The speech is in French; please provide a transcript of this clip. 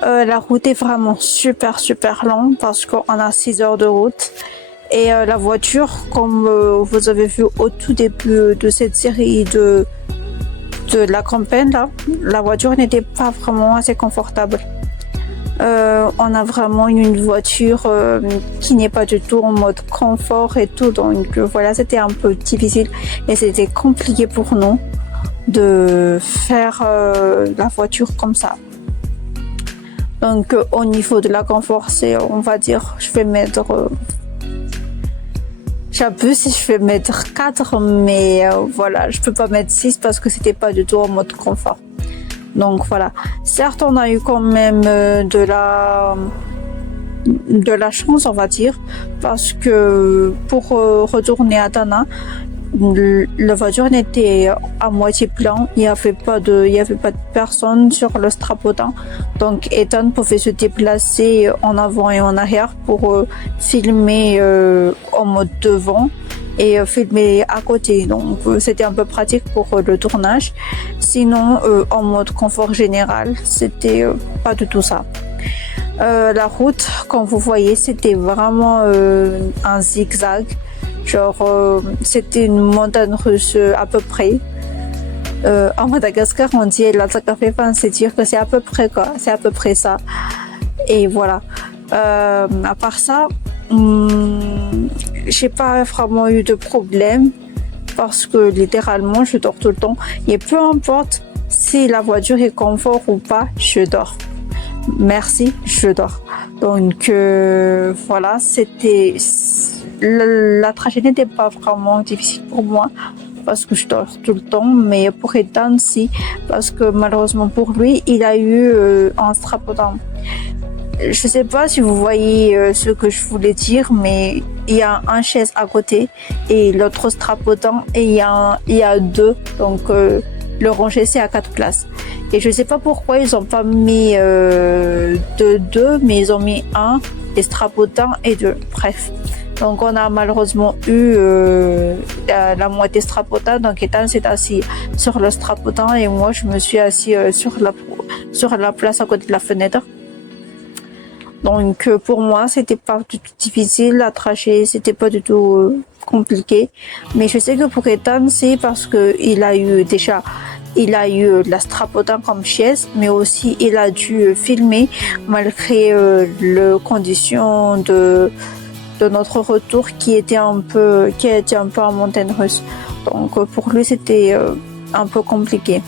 La route est vraiment super longue parce qu'on a 6 heures de route. Et la voiture, comme vous avez vu au tout début de cette série de la campagne, là, la voiture n'était pas vraiment assez confortable. On a vraiment une voiture qui n'est pas du tout en mode confort et tout. Donc voilà, c'était un peu difficile et c'était compliqué pour nous de faire la voiture comme ça. Donc au niveau de la confort, c'est, on va dire, je vais mettre... j'abuse si je vais mettre 4, mais voilà, je peux pas mettre 6 parce que c'était pas du tout en mode confort. Donc voilà, certes on a eu quand même de la chance, on va dire, parce que pour retourner à Dana, la voiture n'était à moitié pleine, il n'y avait pas de personne sur le strapotin, donc Ethan pouvait se déplacer en avant et en arrière pour filmer en mode devant et filmer à côté, donc c'était un peu pratique pour le tournage. Sinon en mode confort général, c'était pas du tout ça. La route, comme vous voyez, c'était vraiment un zigzag. Genre, c'était une montagne russe à peu près. En Madagascar, on dit la Takafefan, c'est dire que c'est à peu près quoi, c'est à peu près ça. Et voilà. À part ça, j'ai pas vraiment eu de problème parce que littéralement, je dors tout le temps. Et peu importe si la voiture est confort ou pas, je dors. Merci, je dors. Donc voilà, c'était la tragédie n'était pas vraiment difficile pour moi parce que je dors tout le temps, mais pour Ethan, si, parce que malheureusement pour lui, il a eu un strapotin. Je sais pas si vous voyez ce que je voulais dire, mais il y a un chaise à côté et l'autre strapotin et il y a deux, donc le rangé c'est à 4 places. Et je sais pas pourquoi ils ont pas mis deux, mais ils ont mis un, et strapotin et deux. Bref. Donc on a malheureusement eu la moitié strapotin, donc Ethan s'est assis sur le strapotin et moi je me suis assis sur la place à côté de la fenêtre. Donc pour moi c'était pas du tout difficile, la trachée c'était pas du tout compliqué, mais je sais que pour Ethan c'est parce que il a eu la strapotin comme chaise, mais aussi il a dû filmer malgré les conditions de notre retour qui était un peu en montagne russe. Donc pour lui c'était un peu compliqué.